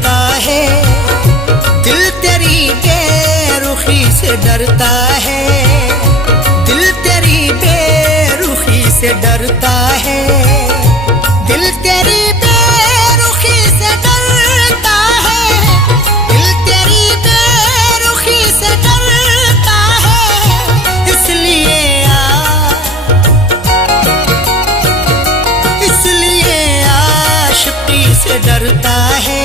डरता है, दिल तेरी बेरुखी से डरता है, दिल तेरी बेरुखी से डरता है, दिल तेरी बेरुखी से डरता है, दिल तेरी बेरुखी से डरता है, इसलिए आशिकी से डरता है,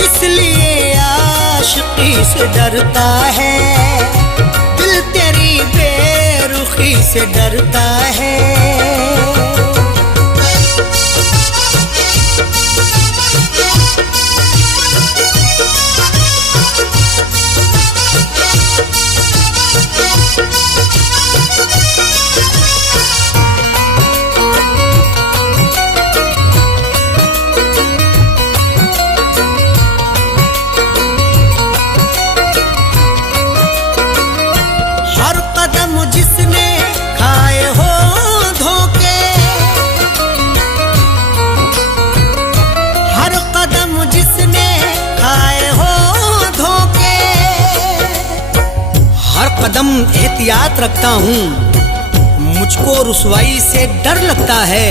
इसलिए आशिकी से डरता है, दिल तेरी बेरुखी से डरता है। जिसने खाए हो धोखे, हर कदम जिसने खाए हो धोखे, हर कदम एहतियात रखता हूँ, मुझको रुसवाई से डर लगता है,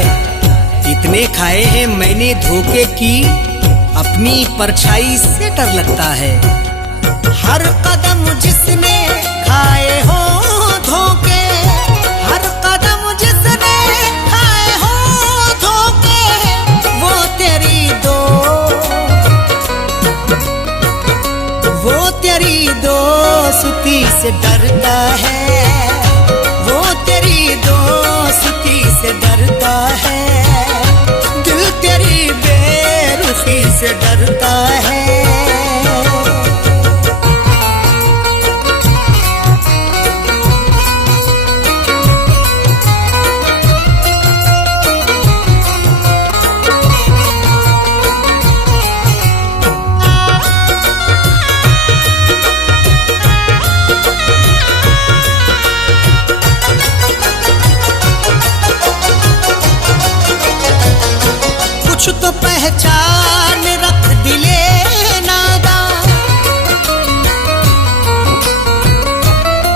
इतने खाए हैं मैंने धोखे की, अपनी परछाई से डर लगता है। हर कदम जिसने खाए हो धोखे, हर कदम जिसने खाए हो धोखे, वो तेरी दोस्ती से डरता है, वो तेरी दोस्ती से डरता है, दिल तेरी बेरुखी से डरता है। कुछ तो पहचान रख दिले नादा,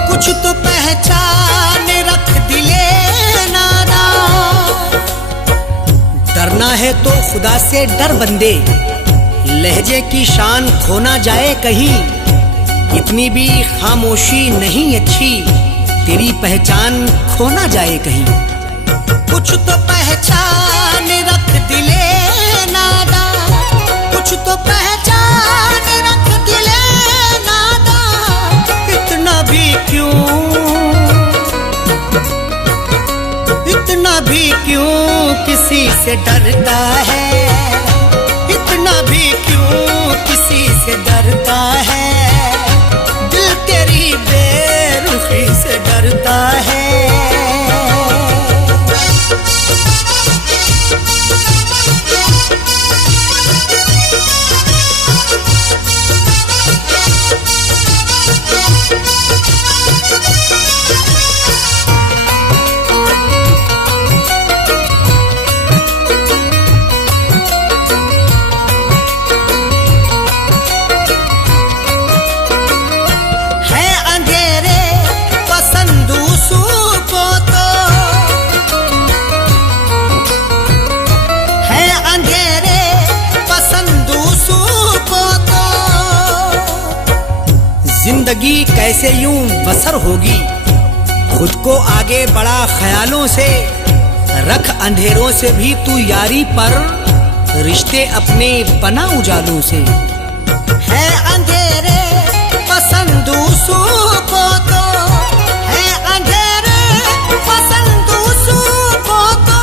कुछ तो पहचान रख दिले नादा, डरना है तो खुदा से डर बंदे, लहजे की शान खो ना जाए कहीं, इतनी भी खामोशी नहीं अच्छी, तेरी पहचान खो ना जाए कहीं। कुछ तो पहचान रख दिले नादा, कुछ तो पहचान रख दिले नादा, इतना भी क्यों किसी से डरता है, इतना भी क्यों किसी से डरता है, दिल तेरी बेरुखी से डरता है। जिंदगी कैसे यूं बसर होगी, खुद को आगे बढ़ा ख्यालों से, रख अंधेरों से भी तू यारी पर, रिश्ते अपने बना उजालों से। है अंधेरे पसंद को तो, है अंधेरे पसंद को तो,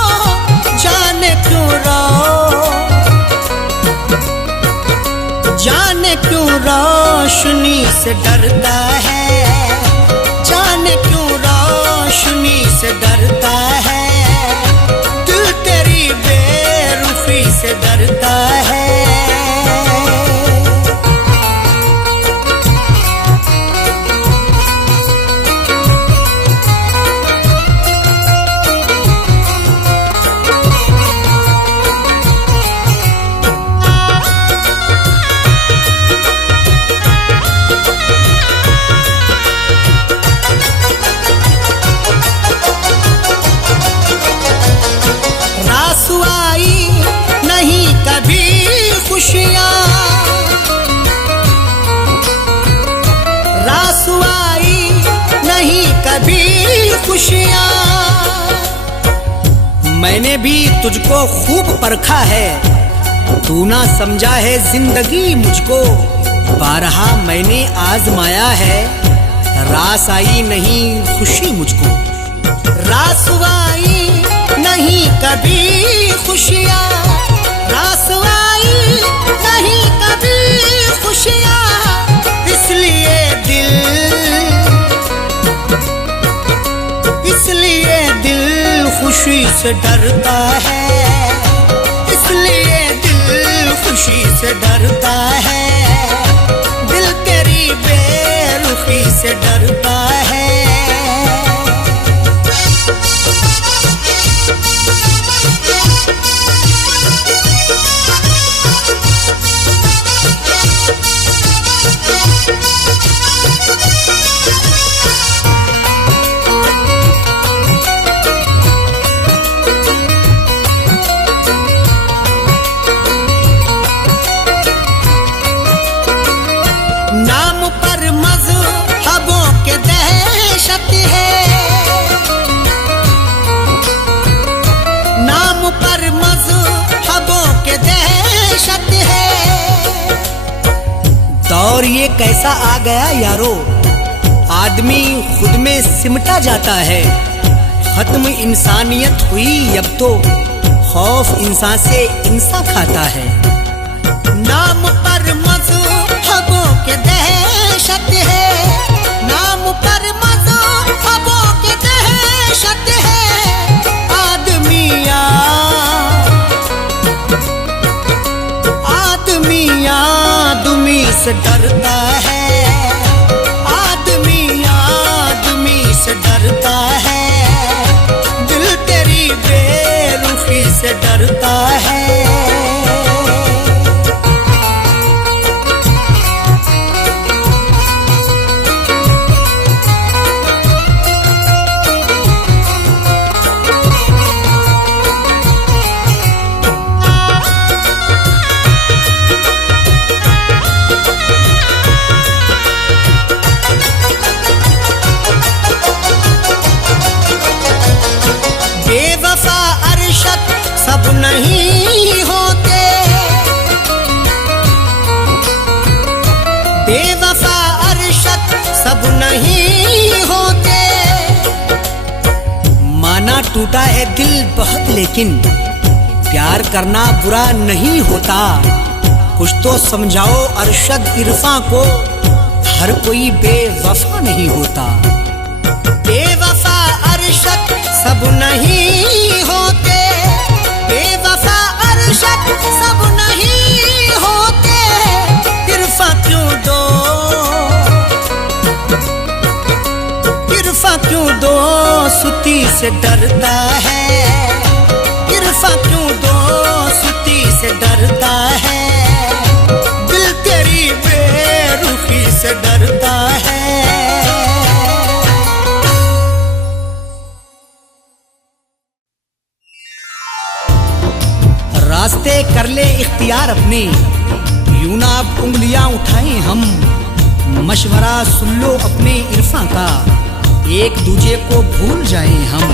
जाने क्यों रोशनी से डरता है, जाने क्यों रोशनी से डरता है, दिल तेरी बेरुखी से डरता है। खुशियाँ। मैंने भी तुझको खूब परखा है, तू ना समझा है जिंदगी मुझको। बारहा मैंने आजमाया है, रास आई नहीं खुशी मुझको। रास आई नहीं कभी खुशियाँ, रास आई नहीं कभी खुशियाँ। इसलिए दिल खुशी से डरता है, इसलिए दिल खुशी से डरता है। दिल तेरी बेरुखी से डरता है। नाम पर मज़हबों के दहशत है, नाम पर मज़हबों के दहशत है। दौर ये कैसा आ गया यारो, आदमी खुद में सिमटा जाता है। खत्म इंसानियत हुई अब तो, खौफ इंसान से इंसान खाता है। नाम पर मज़हबों के दहशत है, नाम पर मज़हबों के दहशत है। आदमी आदमी से डरता है, आदमी से डरता है। दिल तेरी बेरुखी से डरता है। बेवफा अरशद सब नहीं होते, बेवफा अरशद सब नहीं होते। माना टूटा है दिल बहुत, लेकिन प्यार करना बुरा नहीं होता। कुछ तो समझाओ अरशद इरफा को, हर कोई बेवफा नहीं होता। बेवफा अरशद सब नहीं होते, बेवफा अरशद सब नहीं होते। इरफा क्यों दो, इरफा क्यों दो सुती से डरता है। इरफा क्यों दो सुती से डरता है। दिल तेरी बेरुखी से डरता है। रास्ते कर ले इख्तियार अपने, यूं ना अब उंगलियां उठाएं हम। मशवरा सुन लो अपने इरफा का, एक दूजे को भूल जाएं हम।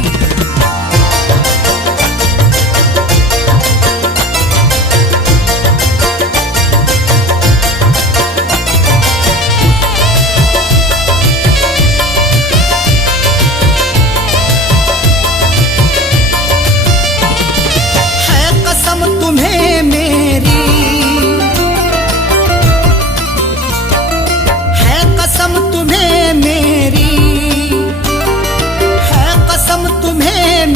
तुम्हें मेरी है कसम, तुम्हें मेरी है कसम, तुम्हें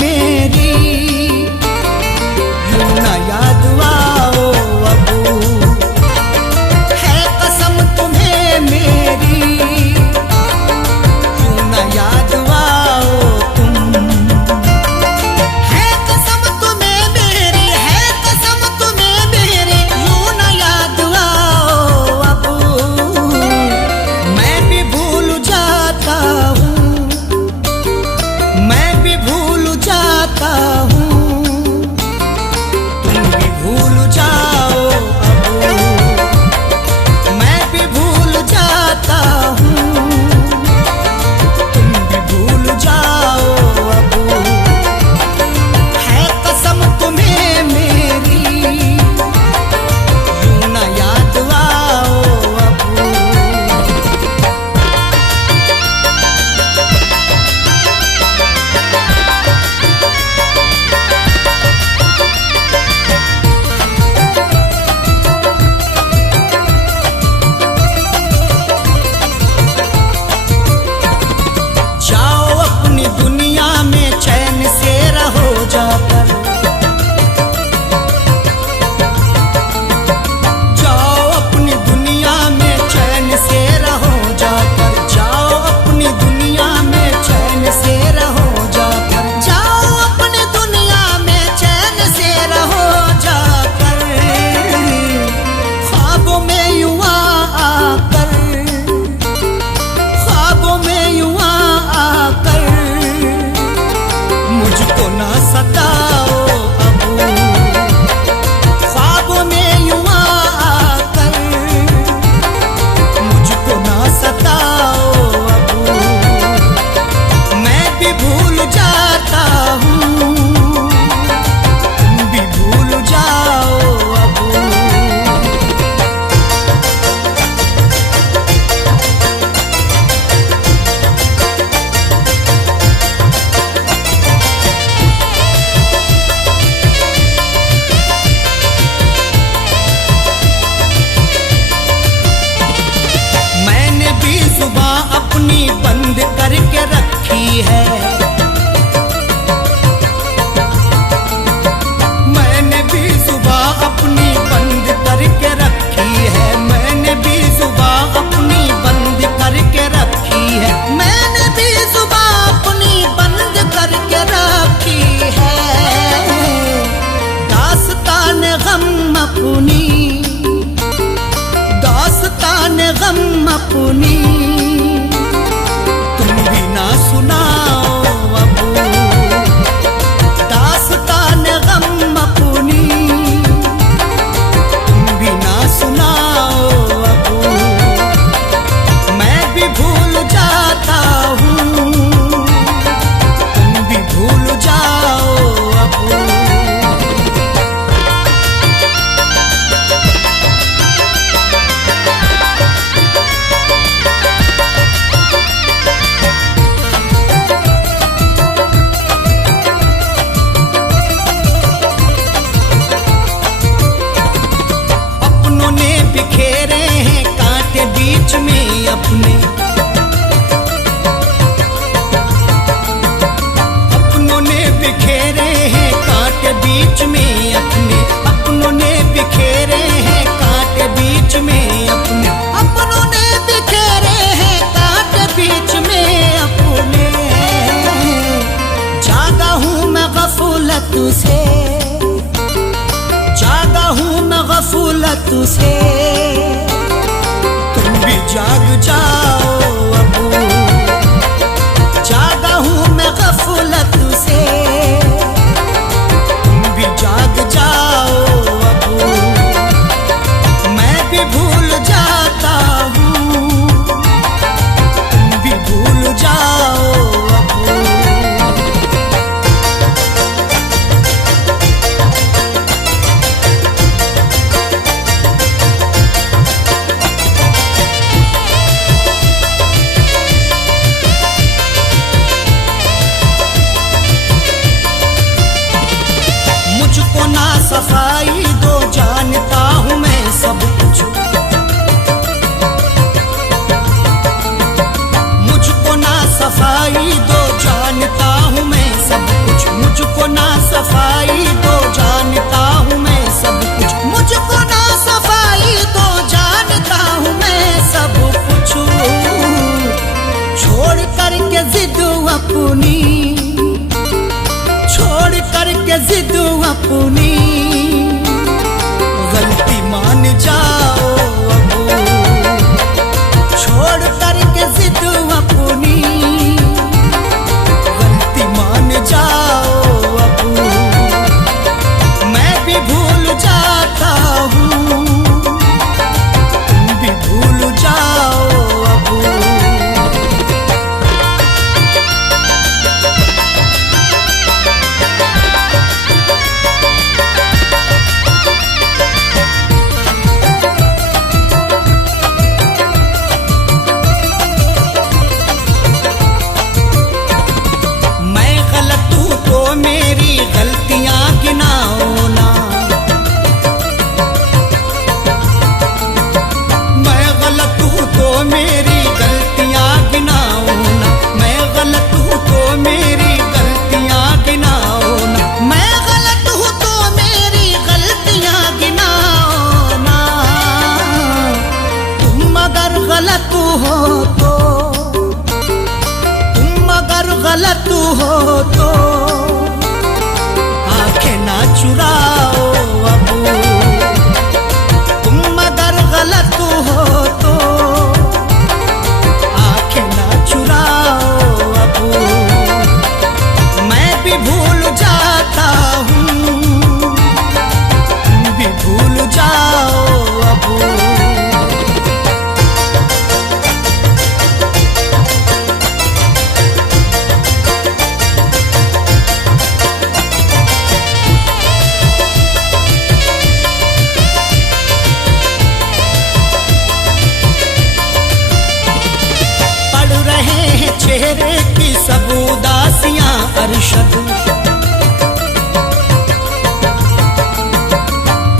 सताओ अबू, ख्वाबों में यूं आकर मुझको ना सताओ अबू, मैं भी भूल जाता हूँ, तुम भी भूल जाओ अबू। अपनी बंद करके रखी है, मैंने भी जुबान अपनी बंद करके रखी है, मैंने भी जुबान अपनी बंद करके रखी है, मैंने भी जुबान अपनी बंद करके रखी है। दास्तान गम अपनी, दास्तान गम अपनी ना सुनाओ अबू, दास्तान गम अपनी तुम भी ना सुनाओ अबू, मैं भी भूल जाता हूँ, तुम भी भूल जाओ अबू। बिखेरे हैं कांटे बीच में अपने, अपनों ने बिखेरे हैं कांटे बीच में अपने, अपनों ने बिखेरे हैं कांटे बीच में अपने, अपनों ने बिखेरे हैं कांटे बीच में अपने। जागा हूँ मैं गफलत से, जागा हूँ मैं गफलत से, तुम भी जाग जाओ अबू, जागा हूँ मैं गफलत से, तुम भी जाग जाओ अबू, मैं भी भूल जाता हूँ, तुम भी भूल जाओ अबू। सफाई दो जानता हूँ मैं सब कुछ, मुझको ना सफाई दो जानता हूँ मैं सब कुछ, मुझको ना सफाई दो जानता हूँ मैं सब कुछ, मुझको ना सफाई दो जानता हूँ मैं सब कुछ। छोड़ करके जिद अपनी, छोड़ करके जिद अपनी, गलती मान जाओ अबू, छोड़ करके जिद अपनी, गलती मान जाओ अबू, मैं भी भूल जाता हूँ, तुम भी भूल जाओ अबू। मेरी गलतियां गिनाओ ना, मैं गलत हूँ तो मेरी गलतियां गिनाओ ना, मैं गलत हूँ तो मेरी गलतियां गिनाओ ना, मैं गलत हूँ तो मेरी गलतियां गिनाओ ना। तुम अगर गलत हो तो, तुम अगर गलत हो तो आंखें ना चुराओ अबू, तुम अगर गलत हो तो आंखें ना चुराओ अबू, मैं भी भूल जाता चेहरे की सब उदासियां अरशद।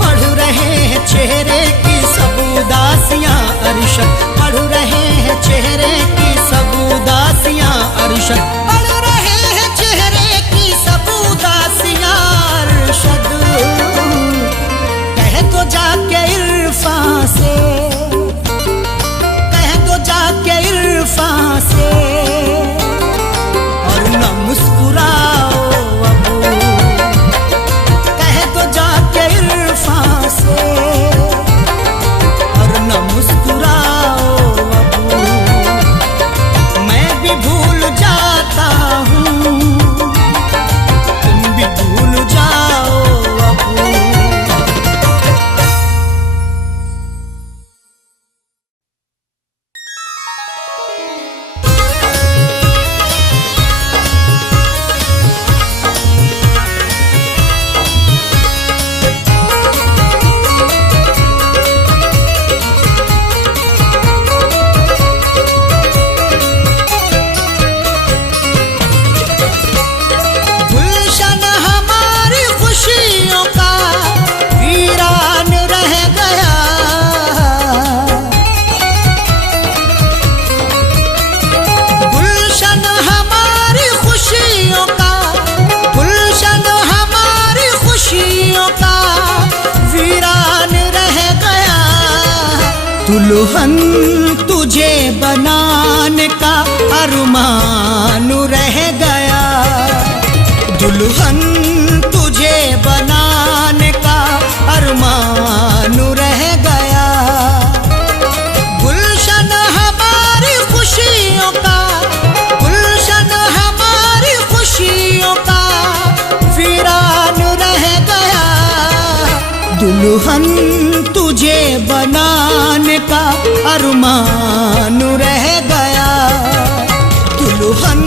पढ़ रहे हैं चेहरे की सब उदासियां अरशद, पढ़ रहे हैं चेहरे की सब उदासियां अरशद, पढ़ रहे हैं चेहरे की सब उदासियां अरशद। कह दो जाके इरफान से, कह दो जाके इरफान से, और न मुस्कुराओ अबू। कह दो जाके इरफान से और न मुस्कुराओ अबू। मैं भी भूल जाता हूँ, तुम भी भूल जाओ अबू। गुलशन हमारी खुशियों का वीरान रह गया। गुलशन हमारी खुशियों का, गुलशन हमारी खुशियों का वीरान रह गया। दुल्हन तुझे बनाने का अरमान रह गया। दुल्हन तुझे बनाने का अरमान रह गया। गुलशन हमारी खुशियों का, गुलशन हमारी खुशियों का वीरान रह गया। दुल्हन तुझे बनाने का अरमान रह गया। दुल्हन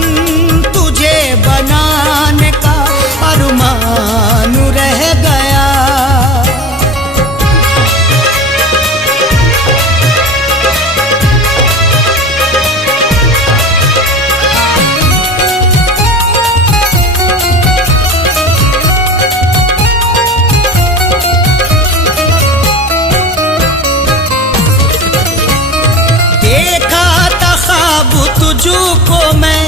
तुझे बनाने का अरमान रह गया। देखा था ख्वाब तुझको मैं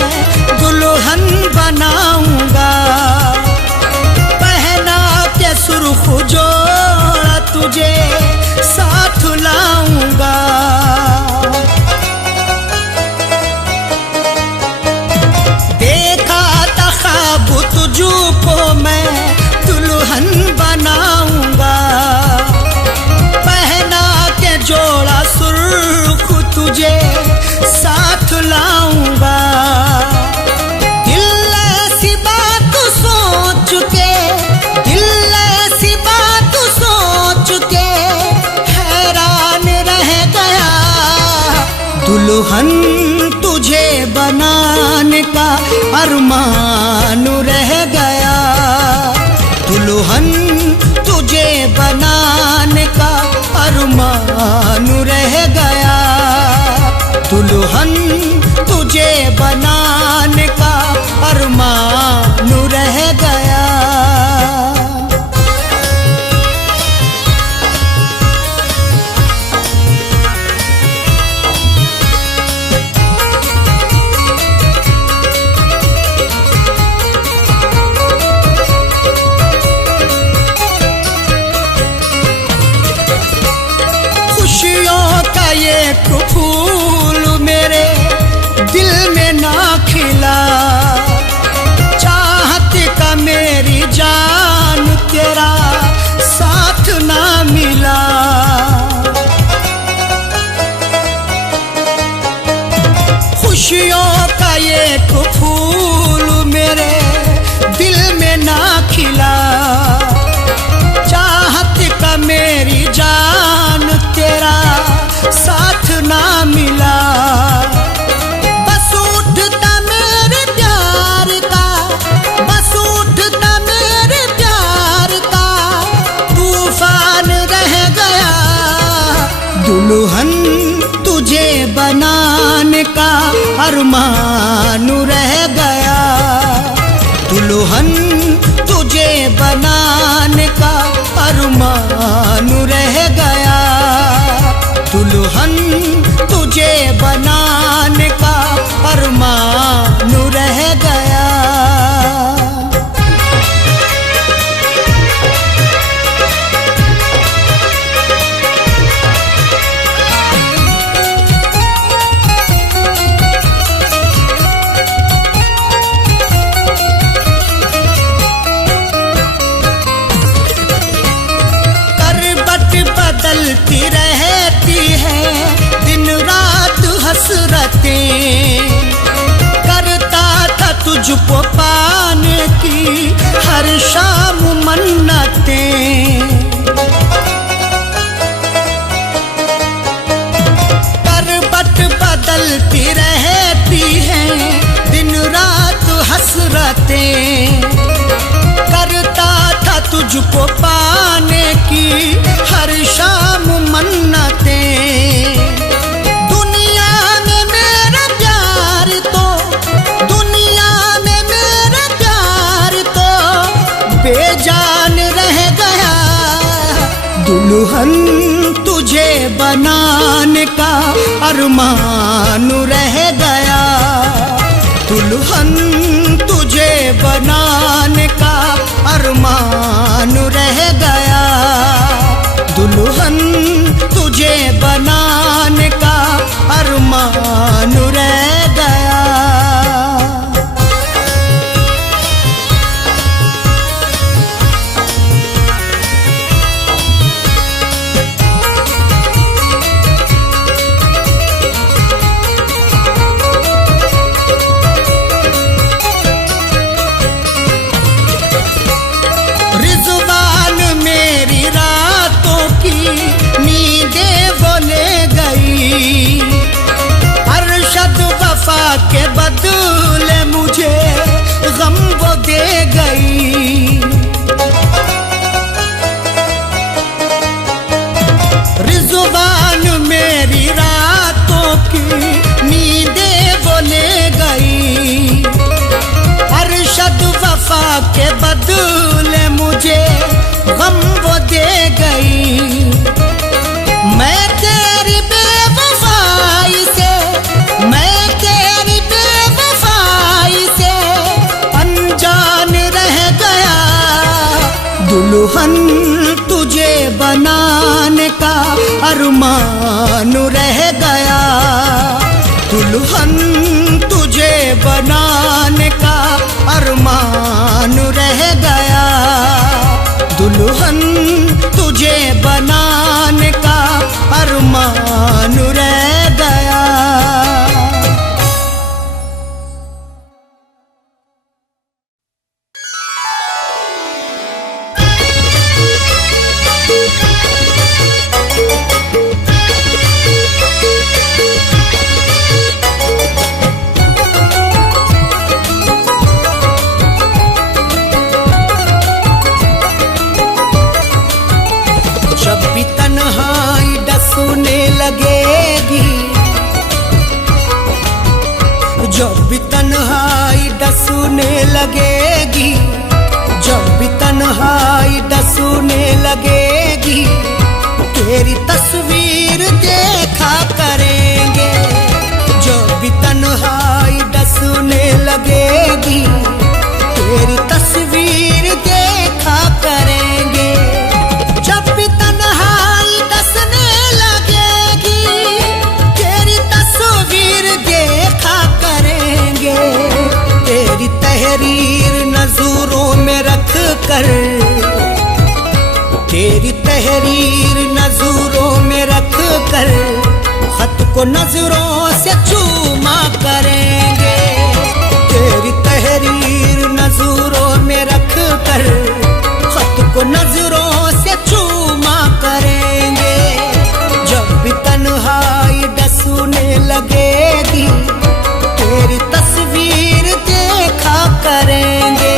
दुल्हन बनाऊंगा, पहना के सुर्ख जोड़ा तुझे साथ लाऊंगा। देखा था ख्वाब तुझको मैं दुल्हन बनाऊंगा, पहना के जोड़ा सुर्ख तुझे साथ लाऊंगा। दिल ऐसी बात सोच के, दिल ऐसी बात सोच के हैरान रह गया। दुल्हन तुझे बनाने का अरमान रह गया। दुल्हन तुझे बनाने का अरमान रह गया। दुल्हन तुझे बनाने का अरमान रह गया। खुशियों का एक फूल मेरे दिल में ना खिला, चाहत का मेरी जान तेरा साथ ना मिला। खुशियों का एक फूल मेरे दिल में ना खिला, चाहत का मेरी जान तेरा साथ ना मिला। बस उठता मेरे प्यार का, बस उठता मेरे प्यार का तूफान रह गया। दुल्हन तुझे बनाने का अरमान रह गया। दुल्हन तुझे बनाने का अरमान रह गया। दुल्हन तुझे बनाने का अरमान रह गया। बदलती रहती है दिन रात हसरतें, करता था तुझको पाने की हर शाम मन्नतें। करवट बदलती रहती है दिन रात हसरतें, करता था तुझको पाने की हर शाम मन्नतें। दुनिया में मेरा प्यार तो, दुनिया में मेरा प्यार तो बेजान रह गया। दुल्हन तुझे बनाने का अरमान रह गया। दुल्हन तुझे बनाने का अरमान रह गया। दुल्हन तुझे बनाने का अरमान रह गया। रिज़वान मेरी रातों की नींदें वो ले गई। अरशद वफा के बदले मुझे गम वो दे गई। रिज़वान मेरी रातों की नींदें वो ले गई। अरशद वफा के बदले मुझे गम वो दे गई। मैं तेरी बेवफाई से, मैं तेरी बेवफाई से अनजान रह गया। दुल्हन तुझे बनाने का अरमान रह गया। दुल्हन तुझे बनाने का अरमान रह गया। दुल्हन तुझे बनाने का अरमान रह गया। जब भी तन्हाई डसने लगेगी, जब भी तन्हाई डसने लगेगी, जब भी तन्हाई डसने लगेगी, तेरी तस्वीर देखा करेंगे। जब भी तन्हाई डसने लगेगी, तेरी तस्वीर देखा करेंगे। जब भी तन्हाई डसने लगेगी, तेरी तस्वीर देखा करेंगे। तेरी तहरीर नजरों में रख कर, तेरी तहरीर नजरों में रख कर, खत को नजरों से चूमा करेंगे। तेरी तहरीर नजरों में रख कर, खत को नजरों से चूमा करेंगे। जब भी तन्हाई डसने लगेगी, तेरी तस्वीर देखा करेंगे।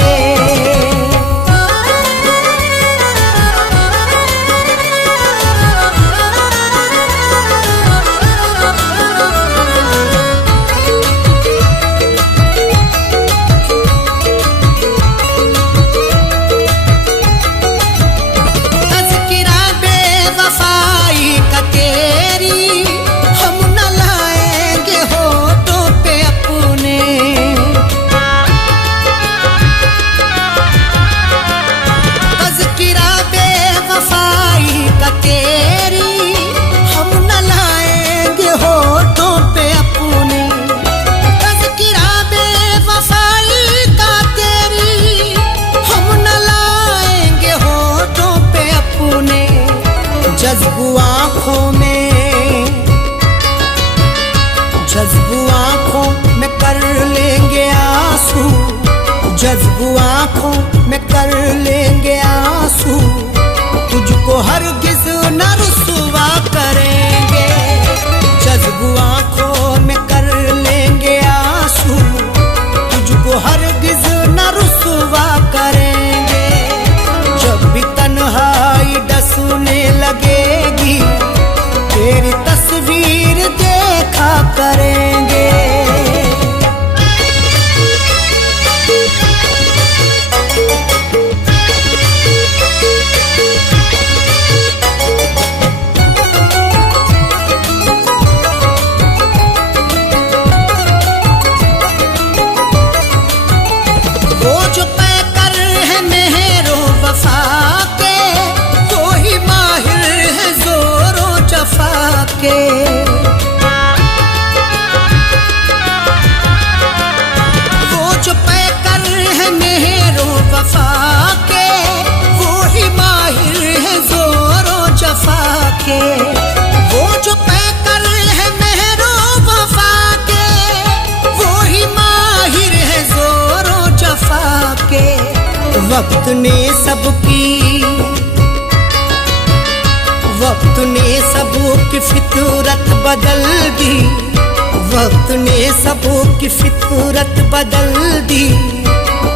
जज्बू आंखों में कर लेंगे आंसू, तुझको हरगिज न रुसवा करेंगे। जज्बू आंखों में कर लेंगे आंसू, तुझको हरगिज न रुसवा करेंगे। जब भी तन्हाई डसने लगेगी, तेरी तस्वीर देखा करेंगे। वो जो पैकर है मेहरो वफा के, वो ही माहिर है जोरो जफा के। वो जो पैकर है मेहरो वफा के, वो ही माहिर है जोरो जफा के। वो जो पैकर है मेहरो वफा के, वो ही माहिर है जोरो जफा के। वक्त ने सबकी फितरत बदल दी, वक्त ने सबकी फितरत बदल दी।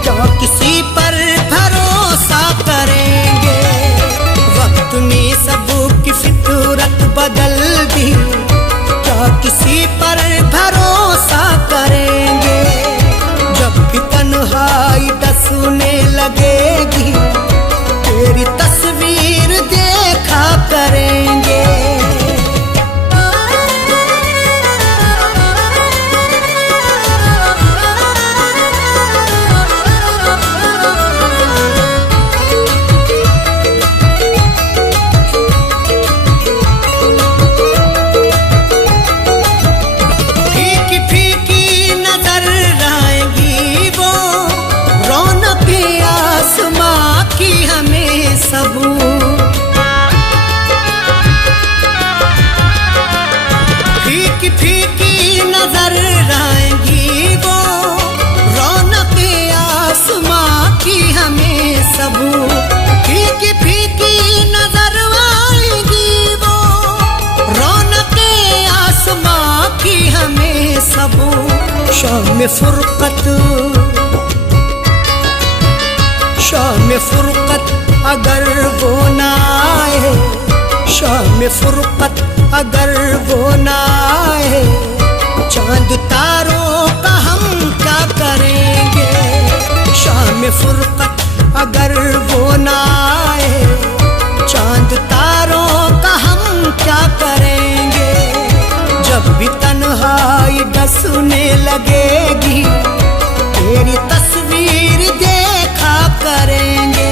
क्या किसी पर भरोसा करेंगे? वक्त ने सबकी फितरत बदल दी, क्या किसी पर भरोसा करेंगे? जब भी तन्हाई डसने लगेगी, तेरी तस्वीर देखा करेंगे। फीकी फीकी नजर आएगी वो, रौनक आसमां की हमें सब। फीकी फीकी नजर आएगी वो, रौनक आसमां की हमें सब। फीकी फीकी नजर आएगी वो, रौनक आसमां की हमें सब। शाम फुरकत, शाम फुरकत अगर वो ना आए, शाम फुरकत अगर वो ना आए, चांद तारों का हम क्या करेंगे? शाम फुरकत अगर वो ना आए, चांद तारों का हम क्या करेंगे? जब भी तन्हाई डसने लगेगी, तेरी तस्वीर देखा करेंगे।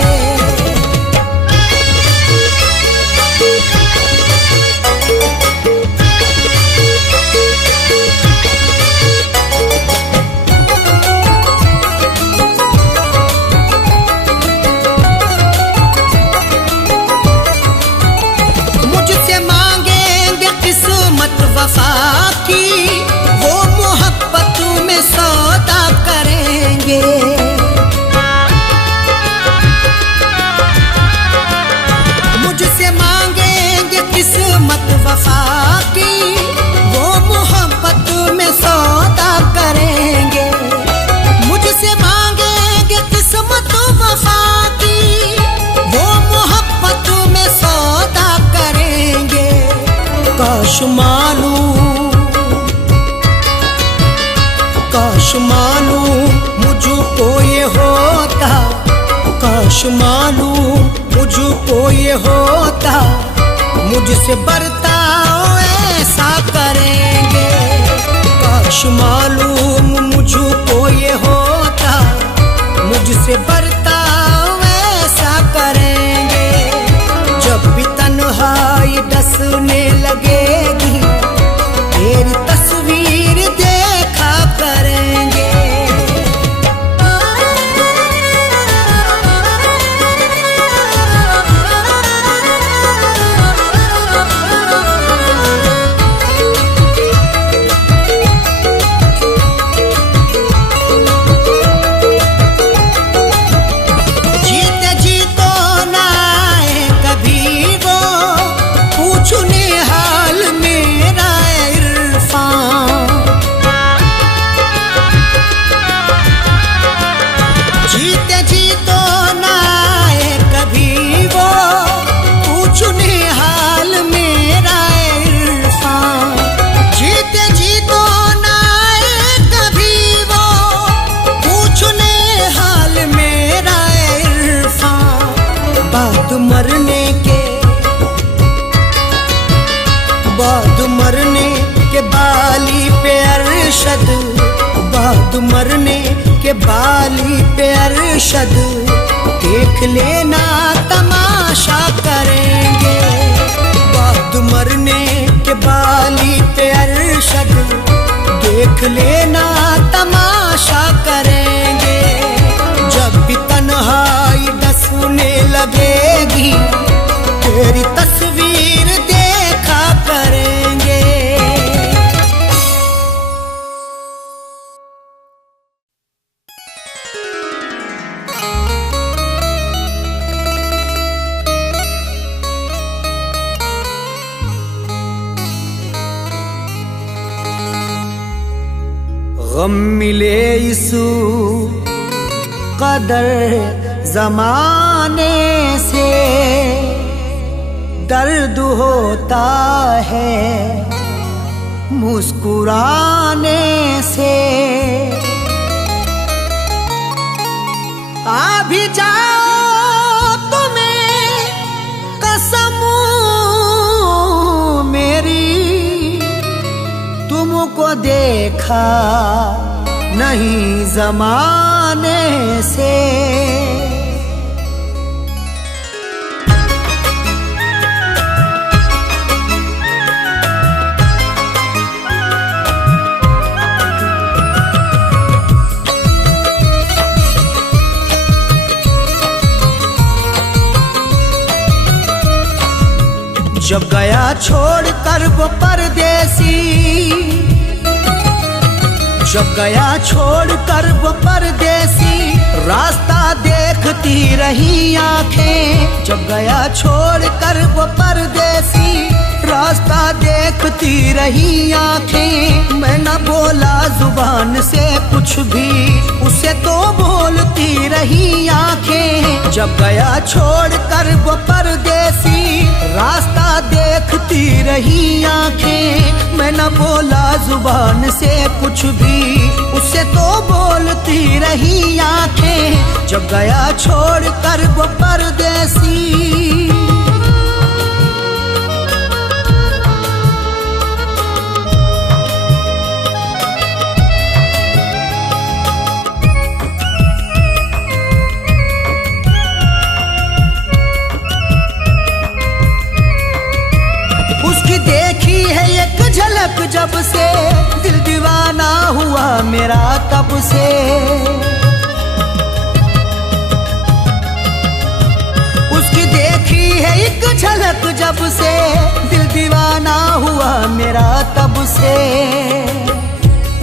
मुझसे मांगेंगे किस्मत वफा की, वो मोहब्बत में सौदा करेंगे। मुझसे मांगेंगे किस्मत वफा की, वो मोहब्बत में सौदा करेंगे। मुझसे मांगेंगे किस्मत वफा की, वो मोहब्बत में सौदा करेंगे। काश मालूम मुझको ये होता, काश मालूम मुझको ये होता, मुझसे बर्ताव ऐसा करेंगे। काश मालूम मुझको ये होता, मुझसे बर्ताव ऐसा करेंगे। जब भी तन्हाई डसने लगेगी, तेरी तस्वीर देखा करेंगे। मरने के बाली पे अरशद देख लेना तमाशा करेंगे। वक्त मरने के बाली पे अरशद देख लेना तमाशा करेंगे। जब भी तन्हाई डसने लगेगी तेरी तस्वीर देखा करेंगे। गम मिले इस कदर जमाने से, दर्द होता है मुस्कुराने से। आ भी जाओ तुम्हें कसम मेरी, तुमको देखा नहीं जमाने से। जब गया छोड़ कर वो परदेसी, जब गया छोड़ कर वो परदेसी, रास्ता देखती रही आंखें। जब गया छोड़ कर वो परदेसी, रास्ता देखती रही आंखें। मैं न बोला जुबान से कुछ भी, उसे तो बोलती रही आंखें। जब गया छोड़ कर वो परदेसी, रास्ता देखती रही आंखें। मैं न बोला जुबान से कुछ भी, उसे तो बोलती रही आंखें। जब गया छोड़ कर वो परदेसी। झलक जब से दिल दीवाना हुआ मेरा तब से। उसकी देखी है एक झलक जब से दिल दीवाना हुआ मेरा तब से।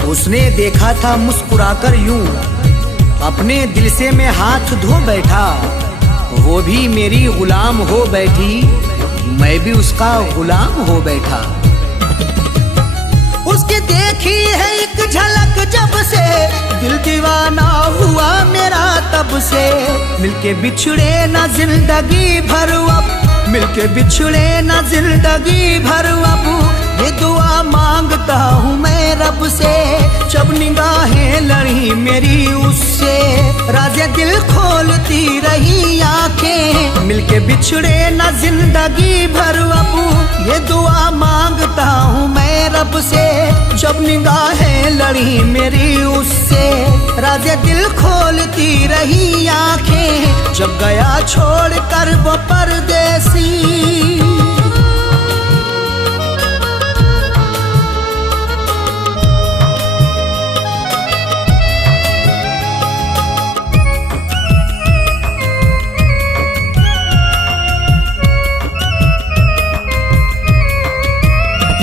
उसने देखा था मुस्कुराकर यूं, अपने दिल से मैं हाथ धो बैठा। वो भी मेरी गुलाम हो बैठी, मैं भी उसका गुलाम हो बैठा। उसकी देखी है एक झलक जब से दिल दीवाना हुआ मेरा तब से। मिलके बिछड़े ना जिंदगी भर अब, मिलके बिछड़े ना जिंदगी भर अब। ये दुआ मांगता हूँ मैं रब से। जब निगाहें लड़ी मेरी उससे, राज़े दिल खोलती रही आंखें। मिलके बिछड़े ना जिंदगी भर अब, ये दुआ मांगता हूँ मैं रब से। जब निगाहें लड़ी मेरी उससे, राज़े दिल खोलती रही आंखें। जब गया छोड़ कर वो परदेसी।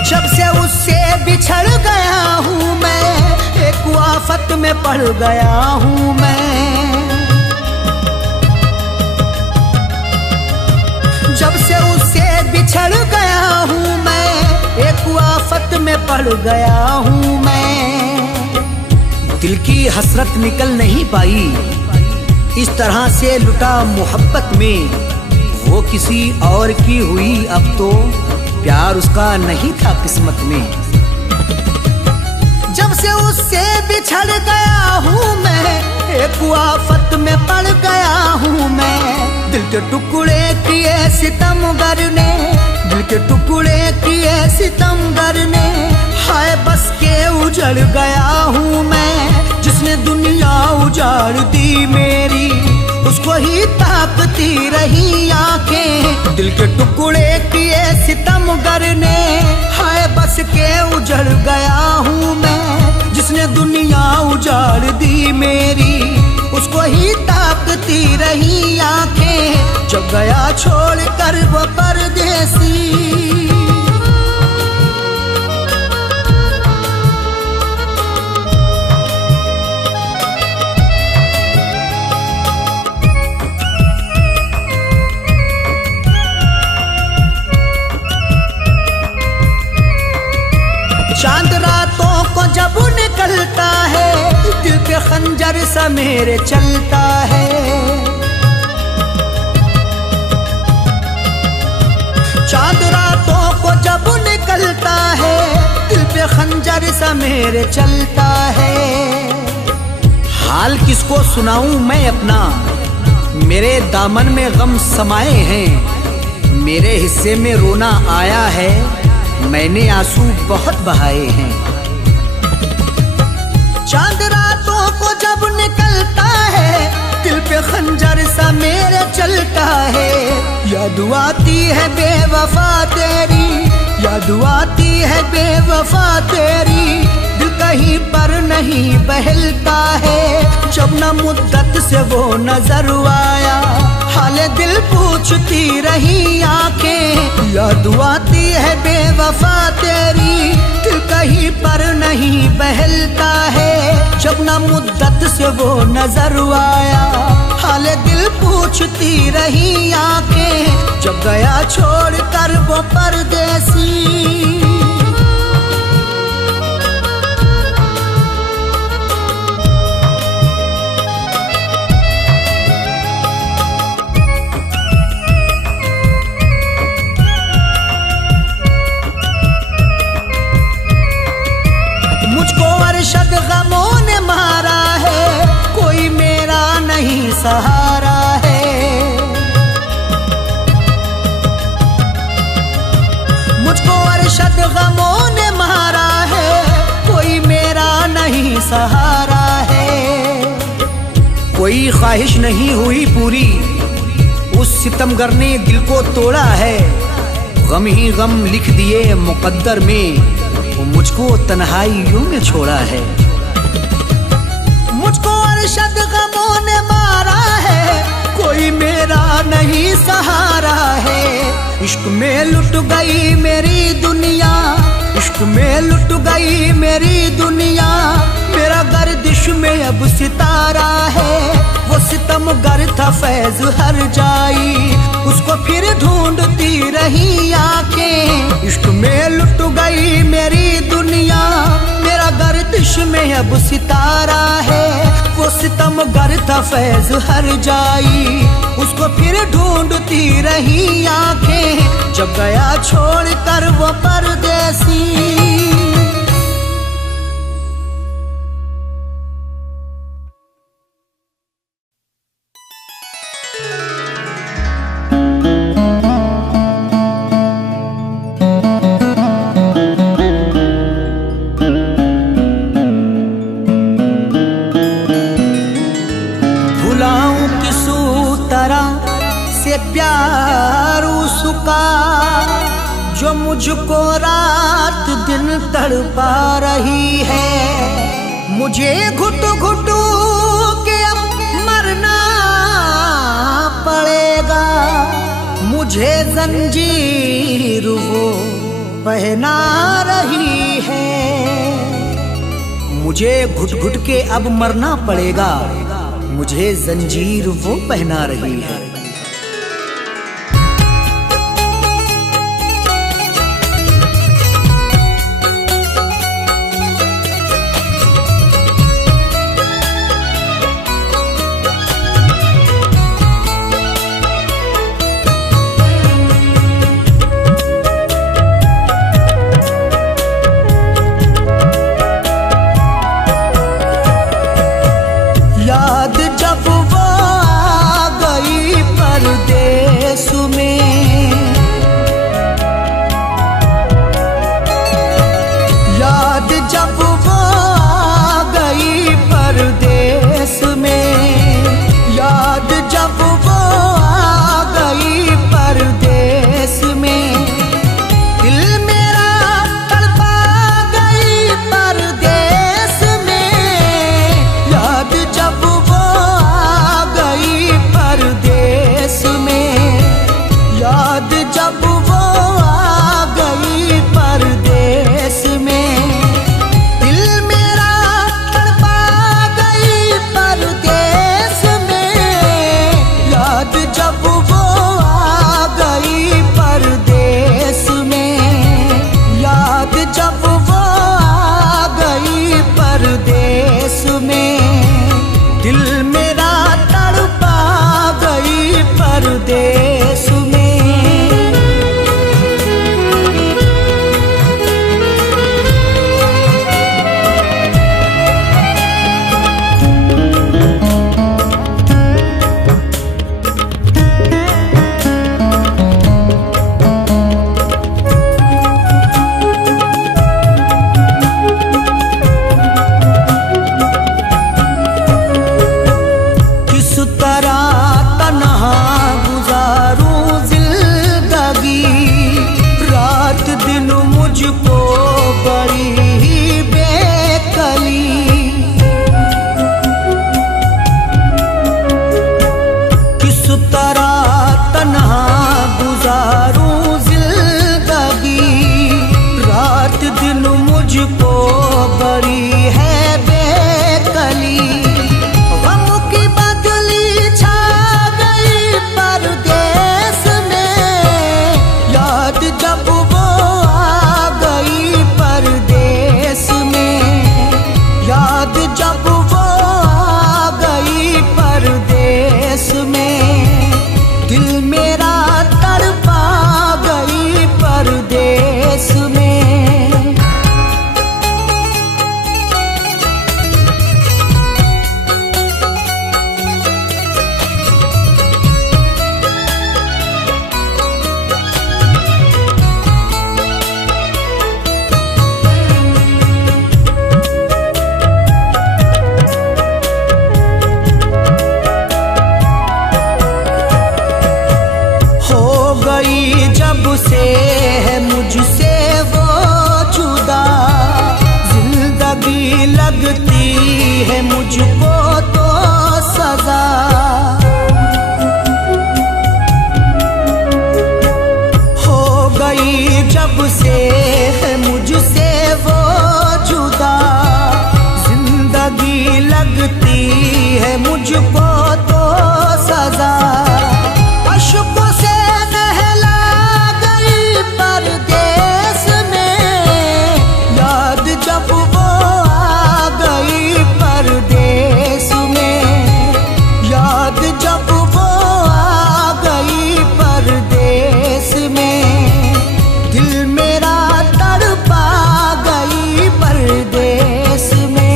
जब से उससे बिछड़ गया हूँ मैं, एक आफत में पड़ गया हूँ मैं। जब से उससे बिछड़ गया हूँ मैं, एक आफत में पड़ गया हूँ मैं। दिल की हसरत निकल नहीं पाई, इस तरह से लुटा मोहब्बत में। वो किसी और की हुई, अब तो प्यार उसका नहीं था किस्मत में। जब से उससे बिछड़ गया हूँ मैं, एक आफत में पड़ गया हूँ मैं। दिल के टुकड़े किए सितमगर ने, दिल के टुकड़े किए सितमगर ने। हाय बस के उजड़ गया हूँ मैं, जिसने उसको ही ताकती रही आंखें। दिल के टुकड़े किए सितमगर ने, हाय बस के उजड़ गया हूँ मैं। जिसने दुनिया उजाड़ दी मेरी, उसको ही ताकती रही आंखें। जब गया छोड़ कर वो परदेसी, चांद रातों को जब निकलता है, दिल पे खंजर सा मेरे चलता है। चांद रातों को जब निकलता है, दिल पे खंजर सा मेरे चलता है। हाल किसको सुनाऊं मैं अपना, मेरे दामन में गम समाए हैं। मेरे हिस्से में रोना आया है, मैंने आंसू बहुत बहाए हैं। चांद रातों को जब निकलता है, दिल पे खंजर सा मेरे चलता है। याद आती है बेवफा तेरी, याद आती है बेवफा तेरी। दिल कहीं पर नहीं बहलता है, जब न मुद्दत से वो नजर आया। हाले दिल पूछती रही आंखें, याद आती है बेवफा तेरी। दिल कहीं पर नहीं बहलता है, जब न मुद्दत से वो नजर आया। हाले दिल पूछती रही आंखें, जब गया छोड़ कर वो परदेसी। अरशद गमों ने मारा है, कोई मेरा नहीं सहारा है। मुझको अरशद गमों ने मारा है, कोई मेरा नहीं सहारा है। कोई ख्वाहिश नहीं हुई पूरी, उस सितमगर ने दिल को तोड़ा है। गम ही गम लिख दिए मुकद्दर में, वो मुझको तन्हाइयों में छोड़ा है। मुझको अरशद गमों ने मारा है, कोई मेरा नहीं सहारा है। इश्क में लुट गई मेरी दुनिया, इश्क में लुट गई मेरी दुनिया। मेरा गर्दिश में अब सितारा है, वो सितमगर था फैज हर जाई। उसको फिर ढूंढती रही आंखें, इश्क में लुट गई मेरी दुनिया। मेरा गर्दिश में अब सितारा है, वो सितमगर था फैज हर जाई। उसको फिर ढूंढती रही आंखें, जब गया छोड़ कर वो परदेसी। प्यार उसका जो मुझको रात दिन तड़पा रही है। मुझे घुट घुट के अब मरना पड़ेगा, मुझे जंजीर वो पहना रही है। मुझे घुट घुट के अब मरना पड़ेगा, मुझे जंजीर वो पहना रही है। याद जब वो आ गई लगती है मुझको तो सजा। हो गई जब से है मुझसे वो जुदा, जिंदगी लगती है मुझको तो सजा। अश्कों से नहला गई परदेस में, याद जब वो आ गई परदेस में, याद जब वो आ गई परदेस में, दिल मेरा तड़पा गई परदेस में।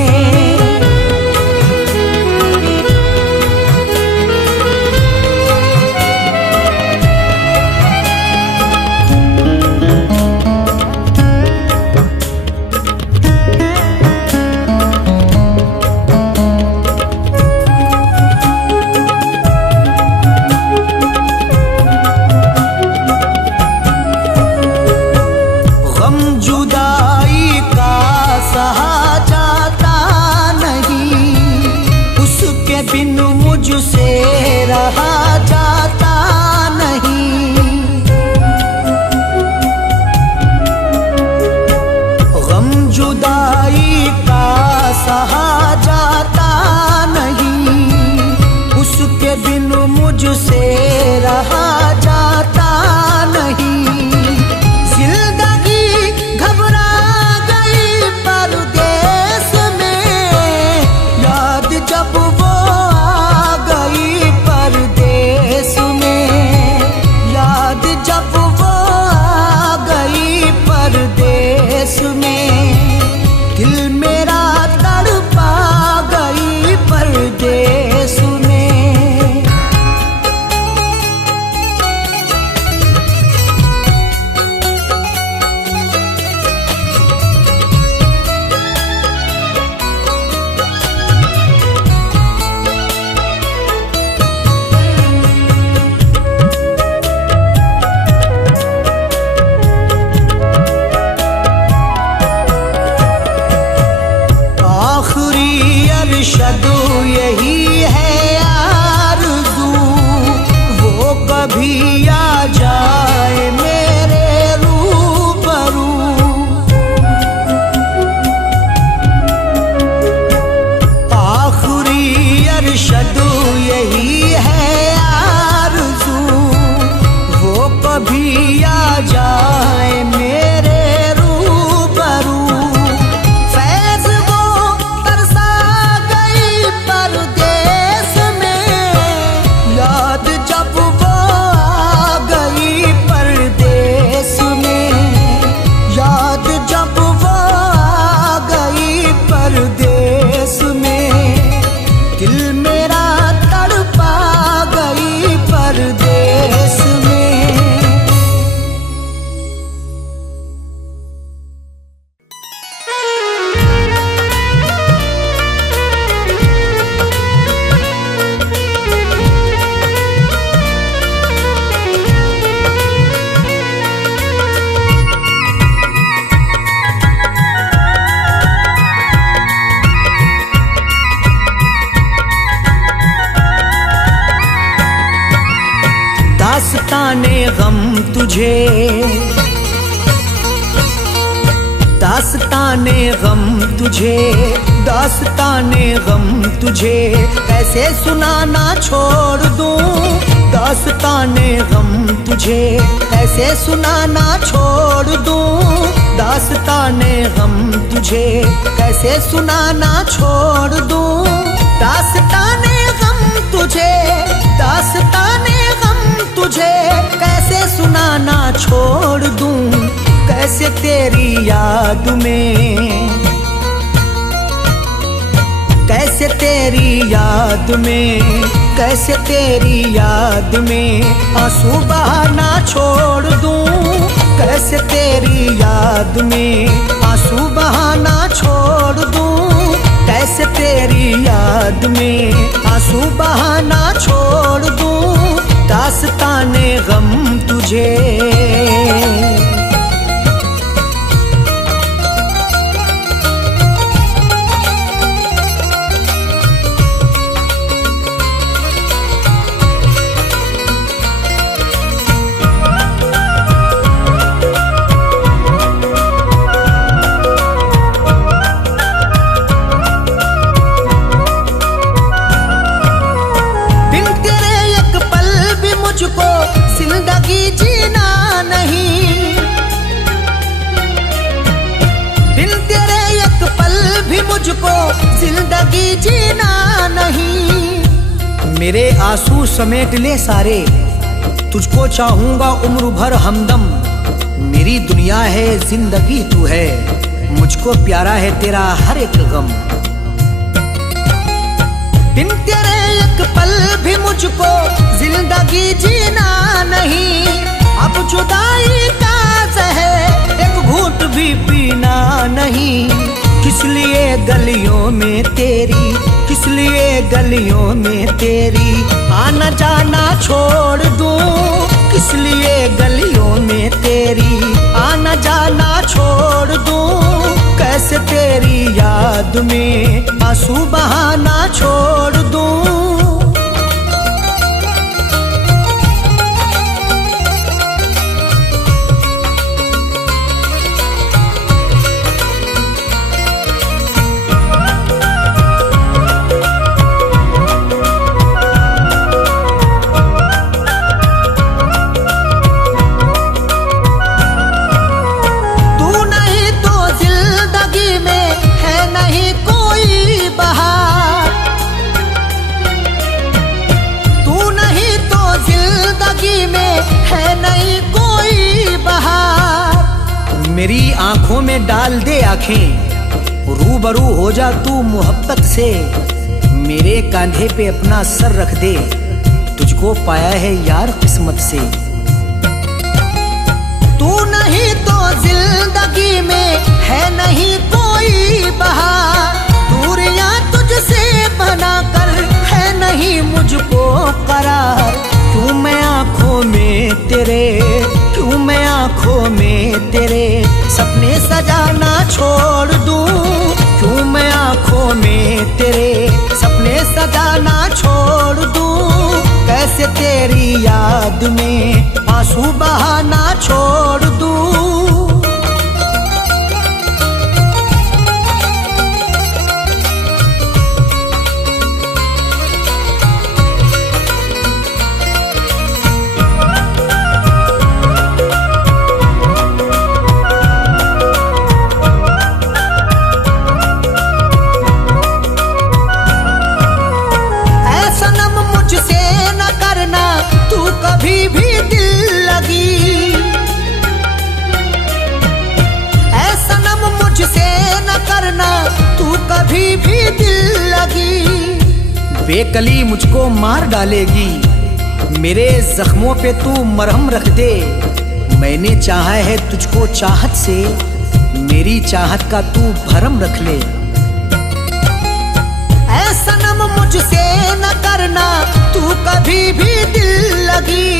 गम जुदाई का सहा जाता नहीं, उसके बिन मुझसे रहा जाता नहीं। गम जुदाई का सहा जाता नहीं, उसके बिन मुझसे रहा जाता नहीं। जिंदगी घबरा गई परदेस में, याद जब वो आ गई परदेस में, याद जब वो आ गई परदेस में, दिल मेरा तड़पा गई परदेस में। आखिरी अरशद यही है आरज़ू, वो कभी आ जाए मेरे रूबरू। आखिरी अरशद यही है आरज़ू, वो कभी आ जाए मेरे रूबरू। फैज़ वो तरसा गई परदेस में, याद जब वो आ गई परदेस में, याद जब वो आ गई परदेस में, दिल मेरा तड़पा गई परदेस में। दास्ताने गम तुझे, दास्ताने गम तुझे, दास्ताने गम तुझे कैसे सुनाना छोड़ दूं। दास्ताने गम तुझे कैसे सुनाना छोड़ दूं। दास्ताने गम तुझे कैसे सुनाना छोड़ दूं। दास्ताने गम तुझे, दास्ताने गम तुझे कैसे सुनाना छोड़ दूं। कैसे तेरी याद में, कैसे तेरी याद में, कैसे तेरी याद में आंसू बहाना छोड़ दूं। कैसे तेरी याद में आंसू बहाना छोड़ दूं। कैसे तेरी याद में आंसू बहाना छोड़ दूं। दास्ताने गम तुझे, मुझको जिंदगी जीना नहीं। मेरे आंसू समेट ले सारे, तुझको चाहूंगा उम्र भर हमदम। मेरी दुनिया है जिंदगी तू है, मुझको प्यारा है तेरा हर एक गम। बिन तेरे एक पल भी मुझको जिंदगी जीना नहीं। अब जुदाई का ज़हर एक घूंट भी पीना नहीं। किस लिए गलियों में तेरी, किस लिए गलियों में तेरी आना जाना छोड़ दूं। किस लिए गलियों में तेरी आना जाना छोड़ दूं। कैसे तेरी याद में आंसू बहाना छोड़ दूं। मेरी आंखों में डाल दे आंखें, रूबरू हो जा तू मोहब्बत से। मेरे कांधे पे अपना सर रख दे, तुझको पाया है यार किस्मत से। तू नहीं तो जिंदगी में है नहीं कोई बहार। दूरियां तुझसे बनाकर है नहीं मुझको करार। क्यों मैं आंखों में तेरे, क्यों मैं आंखों में तेरे सपने सजाना छोड़ दूं। क्यों मैं आंखों में तेरे सपने सजाना छोड़ दूं। कैसे तेरी याद में आंसू बहाना छोड़ दूं। कभी भी दिल लगी ऐसा नम मुझसे न करना, तू कभी भी दिल लगी। बेकली मुझको मार डालेगी, मेरे जख्मों पे तू मरहम रख दे। मैंने चाहा है तुझको चाहत से, मेरी चाहत का तू भरम रख ले। ऐसा नम मुझसे न करना, तू कभी भी दिल लगी।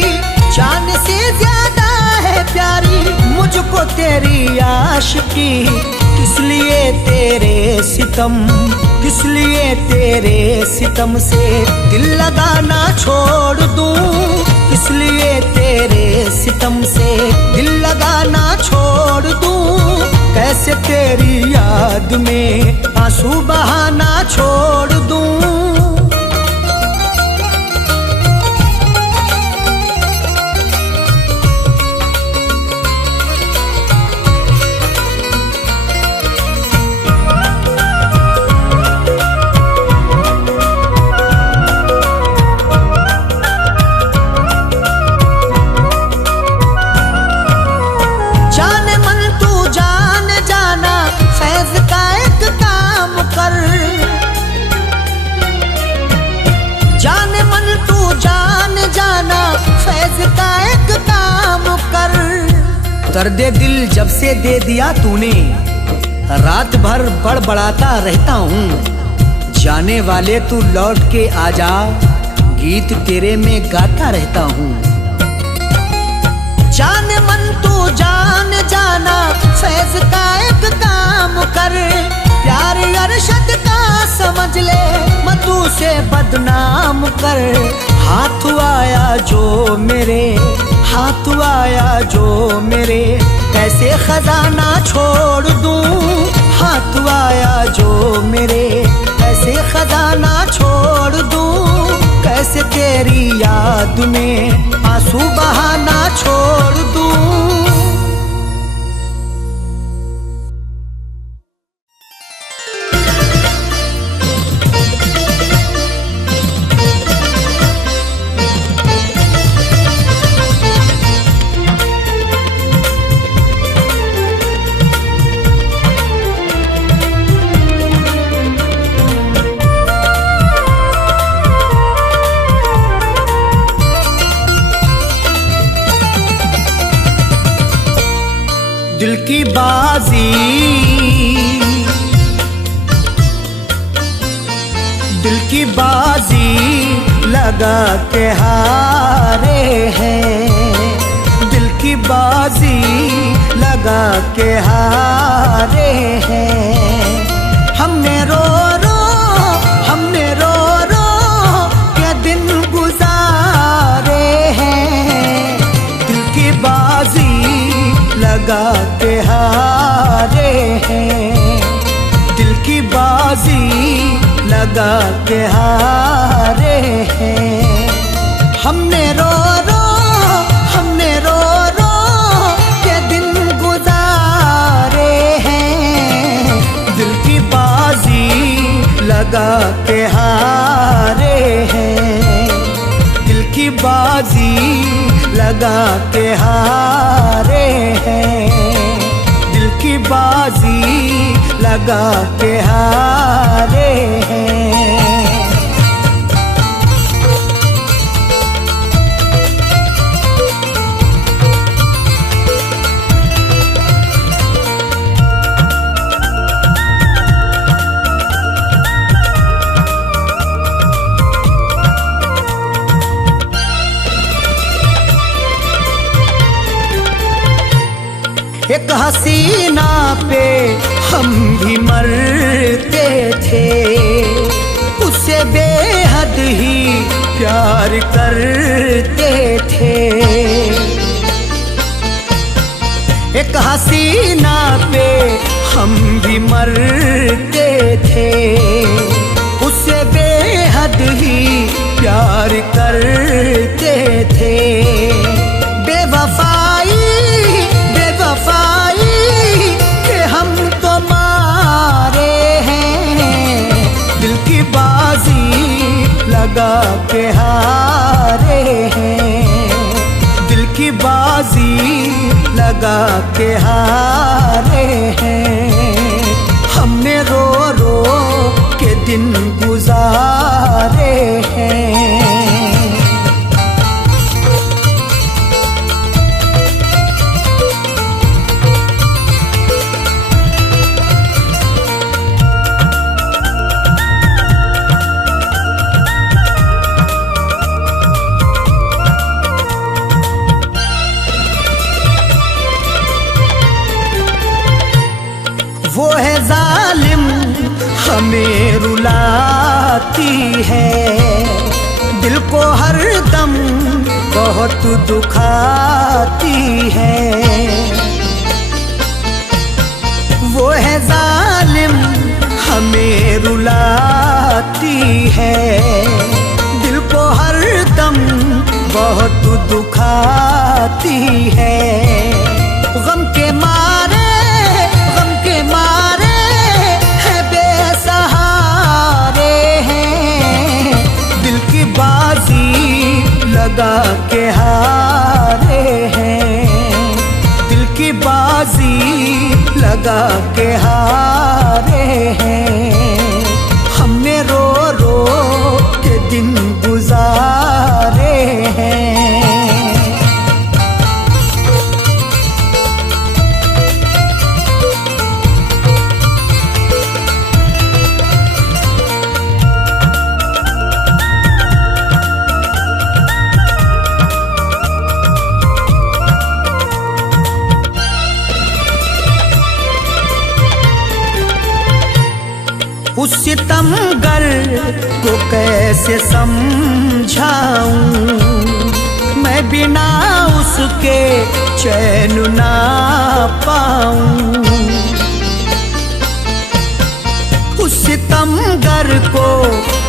जान से ज्यादा है प्यारी मुझको तेरी आशिकी। किस लिए तेरे सितम, किस लिए तेरे सितम से दिल लगाना छोड़ दूं। किस लिए तेरे सितम से दिल लगाना छोड़ दूं। कैसे तेरी याद में आंसू बहाना छोड़ दूं। दर्दे दिल जब से दे दिया तूने, रात भर बड़बड़ाता रहता हूँ। जाने वाले तू लौट के आजा, गीत तेरे में गाता रहता हूँ। जाने मन तू जान जाना, फैज का एक काम कर। प्यार अरशद का समझ ले, मधु से बदनाम कर। हाथ आया जो मेरे, हाथ आया जो मेरे, कैसे खजाना छोड़ दूं। हाथ आया जो मेरे, कैसे खजाना छोड़ दूं। कैसे तेरी याद में आंसू बहाना छोड़ दूं। की बाजी, दिल की बाजी लगा के हारे हैं, दिल की बाजी लगा के हारे हैं। हमने रो रो के दिन गुजारे हैं, दिल की बाजी लगा के हारे हैं, दिल की बाजी लगा के हारे हैं। हमने रो रो के दिन गुजारे हैं, दिल की बाजी लगा के हारे हैं, दिल की बाजी लगा के हारे हैं, दिल की बाजी लगा के हारे हैं। एक हसीना पे हम भी मरते थे, उससे बेहद ही प्यार करते थे। एक हसीना पे हम भी मरते थे, उससे बेहद ही प्यार करते थे। बेवफाई के हम तो मारे हैं, दिल की बाजी लगा के हारे हैं, दिल की बाजी लगा के हारे हैं। हमने रो रो के दिन गुजारे हैं। वो है जालिम हमें रुलाती है, दिल को हर दम बहुत दुखाती है। वो है जालिम हमें रुलाती है, दिल को हर दम बहुत दुखाती है। गम के मारे है बेसहारे हैं, दिल की बाजी लगा के हारे हैं, दिल की बाजी लगा के हारे हैं। हमने रो रो के दिन गुजारे हैं। उस सितमगर को कैसे समझाऊं, मैं बिना उसके चैन ना पाऊं। उस सितमगर को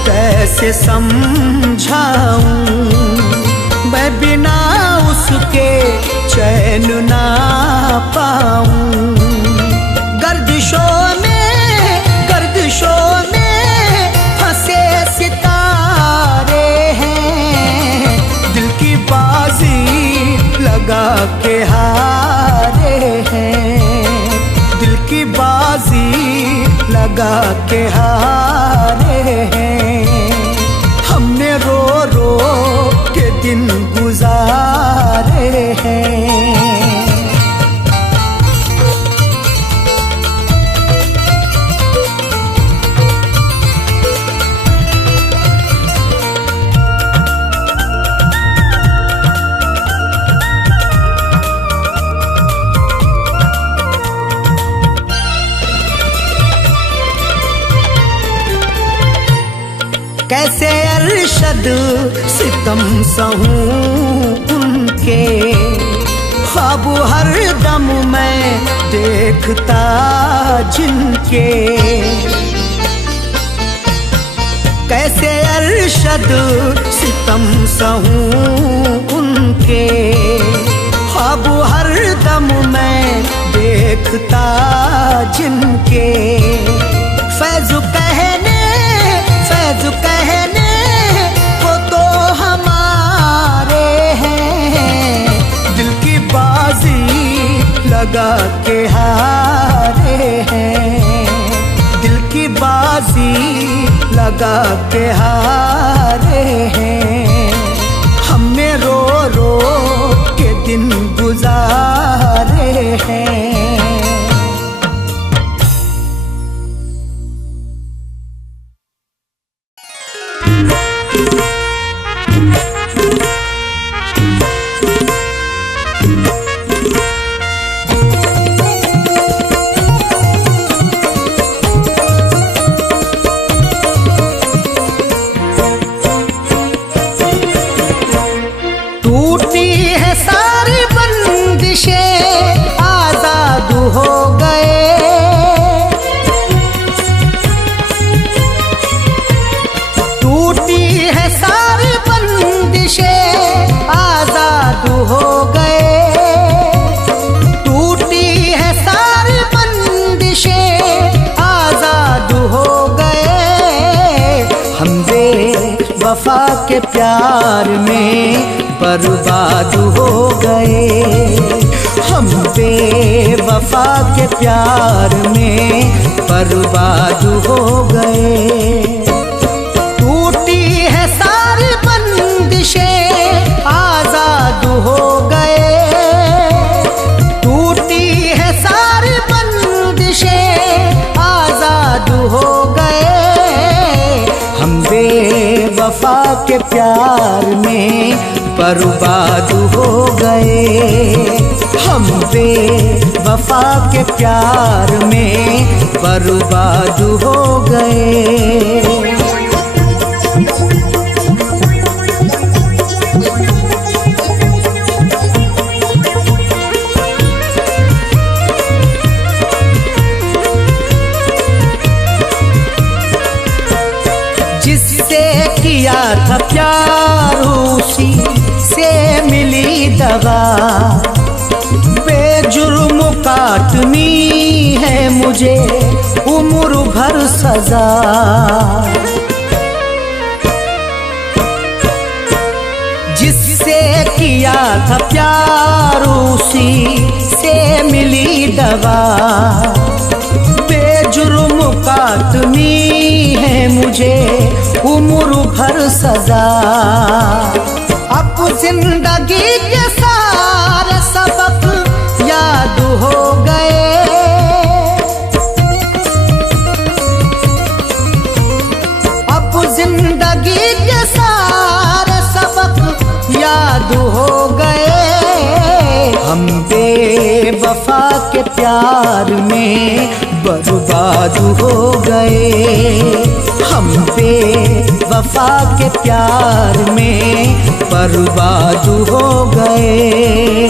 कैसे समझाऊं, मैं बिना उसके चैन ना पाऊं। गर्दिशों में फंसे सितारे हैं, दिल की बाजी लगा के हारे हैं, दिल की बाजी लगा के हारे हैं। हमने रो रो के दिन गुजारे हैं। कैसे अरशद सितम सहूं उनके, ख्वाब हर दम मैं देखता जिनके। कैसे अरशद सितम सहूं उनके, ख्वाब हर दम मैं देखता जिनके। फैज़ कहने वो तो हमारे हैं, दिल की बाजी लगा के हारे हैं, दिल की बाजी लगा के हारे हैं। हमने रो रो के दिन गुजारे हैं। टूटी है सारी बंदिशें, आजाद हो गए। टूटी है सारी बंदिशें, आजाद हो गए। टूटी है सारी बंदिशें, आजाद हो गए। हम बेवफा के प्यार में बर्बाद हो गए। हम बेवफा के प्यार में बर्बाद हो गए। टूटी है सारी बंदिशें, आजाद हो गए। टूटी है सारी बंदिशें, आजाद हो गए। हम बेवफा के प्यार में बर्बाद हो गए। हम बेवफा के प्यार में बर्बाद हो गए। जिससे किया था प्यार उसी से मिली दगा। बेजुर्म काटनी है मुझे उम्र भर सजा। जिससे किया था प्यार उसी से मिली दगा। बेजुर्म काटनी है मुझे उम्र भर सजा। अब जिंदगी के सारे सबक याद हो गए। अब जिंदगी के सारे सबक याद हो गए। हम बेवफा के प्यार में बर्बाद हो गए। हम बेवफा के प्यार में बर्बाद हो गए।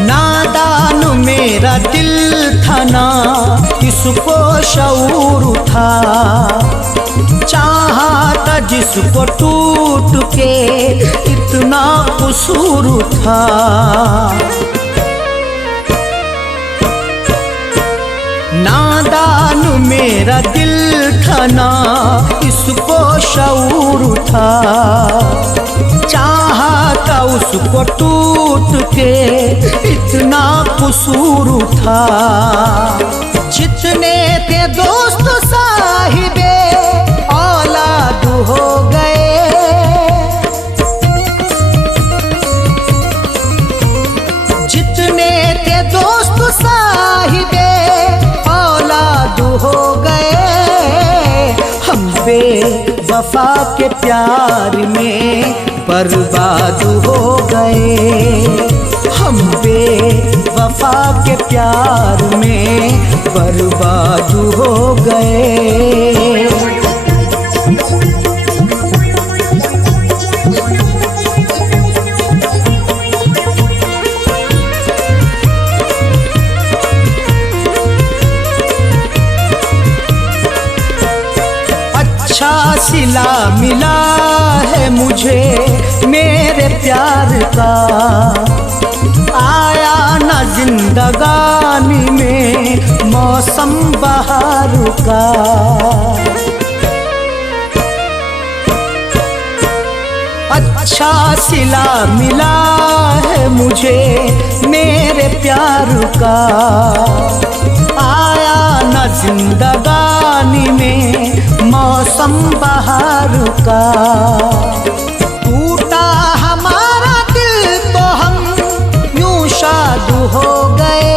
नादान मेरा दिल था ना किसको शऊर था। चाहता जिसको टूट के इतना कसूर था। नादान मेरा दिल था ना इसको शऊर था। चाहता उसको टूट के इतना कसूर था। जितने थे दोस्त साहिबे औलाद हो गए। जितने थे दोस्त साहिबे औलाद हो गए। हम वफा के प्यार में बर्बाद हो गए। हम बेवफा के प्यार में बर्बाद हो गए। अच्छा सिला मिला है मुझे मेरे प्यार का, आया न जिंदगानी में मौसम बहार का। अच्छा सिला मिला है मुझे मेरे प्यार का, आया न जिंदगानी में मौसम बहार का। टूटा हमारा दिल तो हम यूं शाद हो गए।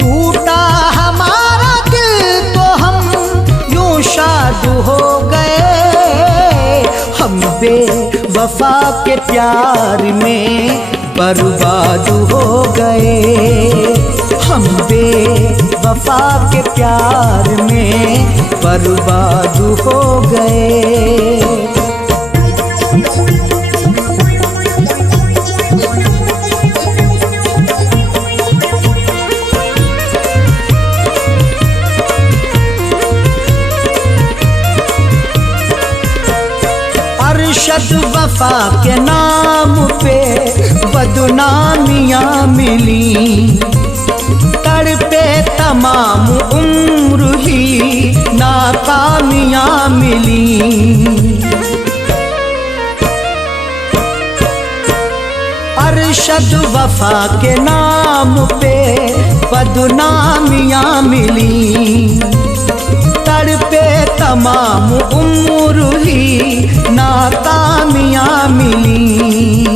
टूटा हमारा दिल तो हम यूं शाद हो गए। हम बेवफा के प्यार में बर्बाद हो गए। हम बेवफा के प्यार में बर्बाद हो गए। अरशद वफा के नाम पे बदनामियाँ मिली, तड़पे तमाम उम्र ही नाकामियाँ मिली। अरशद वफा के नाम पे बदनामियाँ मिली, तड़पे तमाम उम्र ही नाकामियाँ मिली।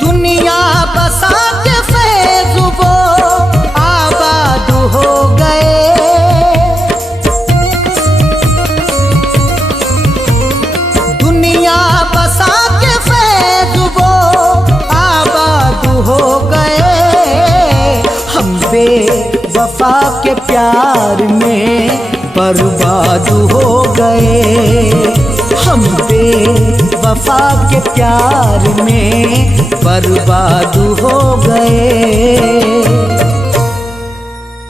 दुनिया बसा के फैज़ वो आबाद हो गए। दुनिया बसा के फैज़ वो आबाद हो गए। हम बेवफा के प्यार में बर्बाद हो गए। हम बेवफा के प्यार में बर्बाद हो गए।